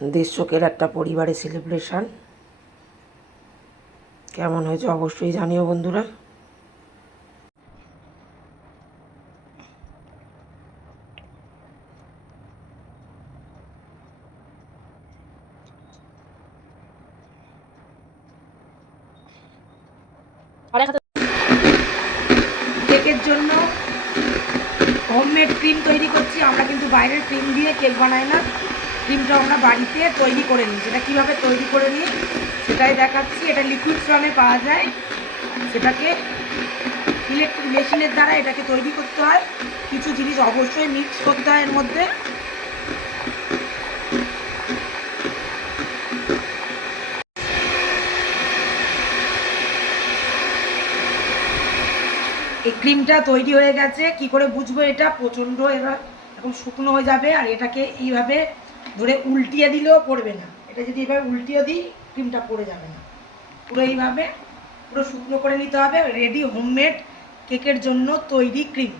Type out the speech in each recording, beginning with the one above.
দেশচকের একটা পরিবারের সেলিব্রেশন কেমন হয়েছে অবশ্যই জানিও বন্ধুরা। কেকের জন্য হোমমেড ক্রিম তৈরি করছি। আমরা কিন্তু বাইরের ক্রিম দিয়ে কেক বানাই না। ক্রিমটা আমরা বাড়িতে তৈরি করে নিই। সেটা কীভাবে তৈরি করে নিই, সেটাই দেখাচ্ছি। এটা লিকুইড ফর্মে পাওয়া যায়। সেটাকে ইলেকট্রিক মেশিনের দ্বারা এটাকে তৈরি করতে হয়। কিছু জিনিস অবশ্যই মিক্স করতে হয় এর মধ্যে। এই ক্রিমটা তৈরি হয়ে গেছে। কি করে বুঝব এটা? প্রচণ্ড এবার এখন শুকনো হয়ে যাবে আর এটাকে এইভাবে ধরে উল্টিয়ে দিলেও পড়বে না। এটা যদি এভাবে উল্টিয়ে দিই ক্রিমটা পড়ে যাবে না। পুরো এইভাবে, পুরো শুকনো করে নিতে হবে। রেডি হোমমেড কেকের জন্য তৈরি ক্রিম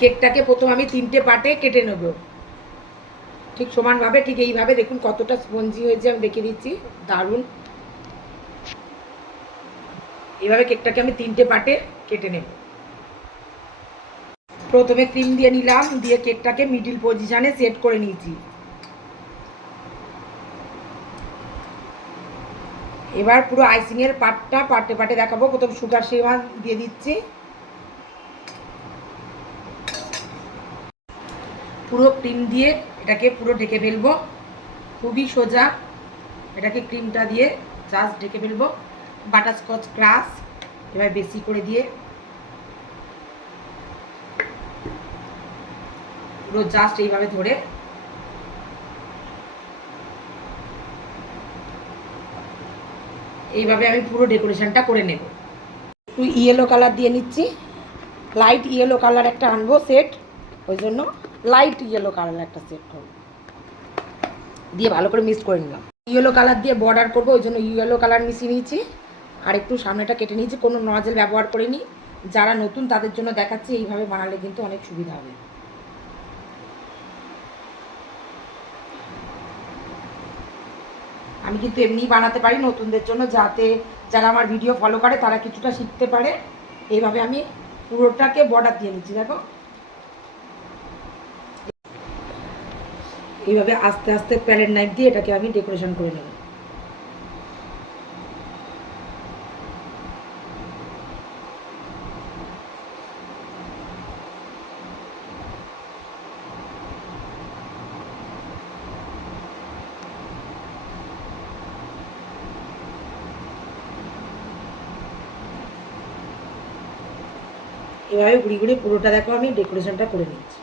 কেকটাকে প্রথম আমি তিনটে পার্টে কেটে নেব। ঠিক সমানভাবে, ঠিক এইভাবে দেখুন কতটা স্পঞ্জি হয়েছে, আমি দেখে দিচ্ছি। দারুণ। এইভাবে কেকটাকে আমি তিনটে পার্টে কেটে নেব। প্রথমে ক্রিম দিয়ে নিলাম, দিয়ে কেকটাকে মিডিল পজিশনে সেট করে নিয়েছি। এবার পুরো আইসিংয়ের পার্টটা পার্টে পার্টে দেখাবো। প্রথম সুগার সেবা দিয়ে দিচ্ছি। পুরো ক্রিম দিয়ে এটাকে পুরো ঢেকে ফেলব। খুবই সোজা এটাকে ক্রিমটা দিয়ে জাস্ট ঢেকে ফেলব। বাটারস্কচ ক্রাস এবার বেশি করে দিয়ে পুরো জাস্ট এইভাবে ধরে এইভাবে আমি পুরো ডেকোরেশনটা করে নেব। একটু ইয়েলো কালার দিয়ে নিচ্ছি। লাইট ইয়েলো কালার একটা আনব সেট ওই জন্য লাইট ইয়েলো কালার একটা সেট করব। দিয়ে ভালো করে মিক্স করে নিলাম। ইয়েলো কালার দিয়ে বর্ডার করব, ওই জন্য ইয়েলো কালার মিশিয়ে নিয়েছি। আর একটু সামনেটা কেটে নিয়েছি, কোনো নজেল ব্যবহার করিনি। যারা নতুন তাদের জন্য দেখাচ্ছি, এইভাবে বানালে কিন্তু অনেক সুবিধা হবে। আমি কিন্তু এমনিই বানাতে পারি নতুনদের জন্য যাতে যারা আমার ভিডিও ফলো করে তারা কিছুটা শিখতে পারে। এইভাবে আমি পুরোটাকে বর্ডার দিয়ে নিচ্ছি, দেখো। এইভাবে আস্তে আস্তে প্যালেট নাইফ দিয়ে এটাকে আমি ডেকোরেশন করে নেব। এভাবে ঘুরি ঘুরি পুরোটা দেখো, আমি ডেকোরেশনটা করে নিচ্ছি।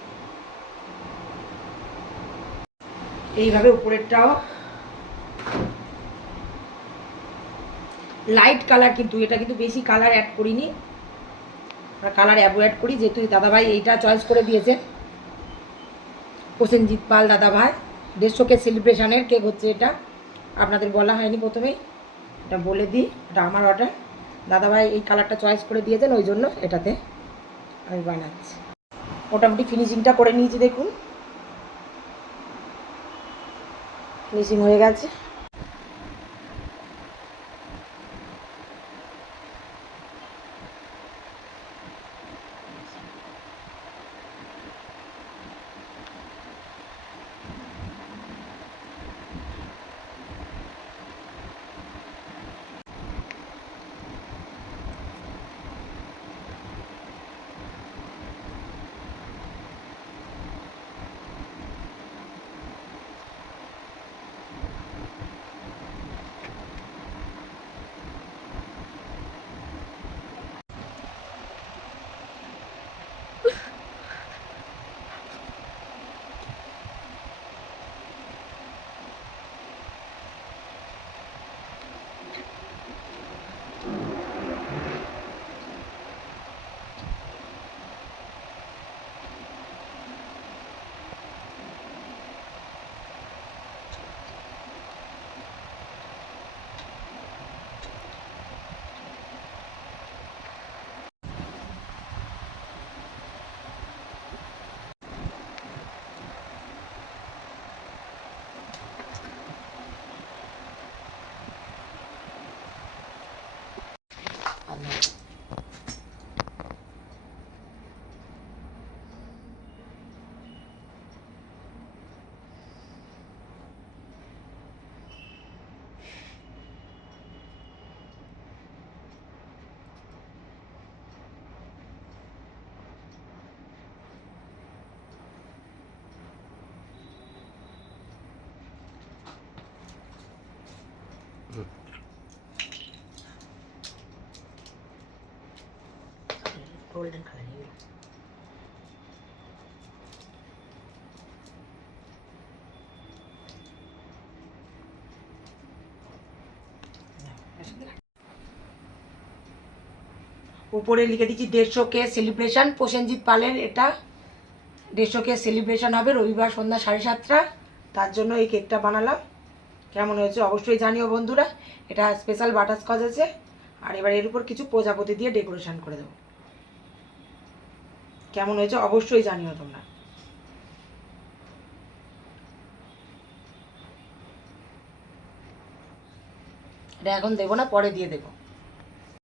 এইভাবে উপরেরটাও। লাইট কালার কিন্তু, এটা কিন্তু বেশি কালার অ্যাড করিনি। আমরা কালার অ্যাভয়েড করি, যেহেতু দাদাভাই এইটা চয়েস করে দিয়েছে। প্রসেনজিৎ পাল দাদাভাই দেড়শোকে সেলিব্রেশনের কেক হচ্ছে এটা। আপনাদের বলা হয়নি প্রথমেই। এটা বলে দিই, এটা আমার অর্ডার দাদাভাই এই কালারটা চয়েস করে দিয়েছেন, ওই জন্য এটাতে আমি বানাচ্ছি। মোটামুটি ফিনিশিংটা করে নিয়েছি দেখুন। ফিনিশিং হয়ে গেছে। গোল্ডেন কালার এগুলো উপরে লিখে দিচ্ছি দেড়শো কে সেলিব্রেশন প্রসেনজিৎ পালের এটা দেড়শো কে সেলিব্রেশন হবে রবিবার সন্ধ্যা সাড়ে সাতটা। তার জন্য এই কেকটা বানালাম। কেমন হয়েছে অবশ্যই জানিও বন্ধুরা। এটা স্পেশাল বাটারস্কচ আছে। আর এবার এর উপর কিছু প্রজাপতি দিয়ে ডেকোরেশন করে দেবো। কেমন হয়েছে অবশ্যই জানিও তোমরা। এটা এখন দেবো না পরে দিয়ে দেবো।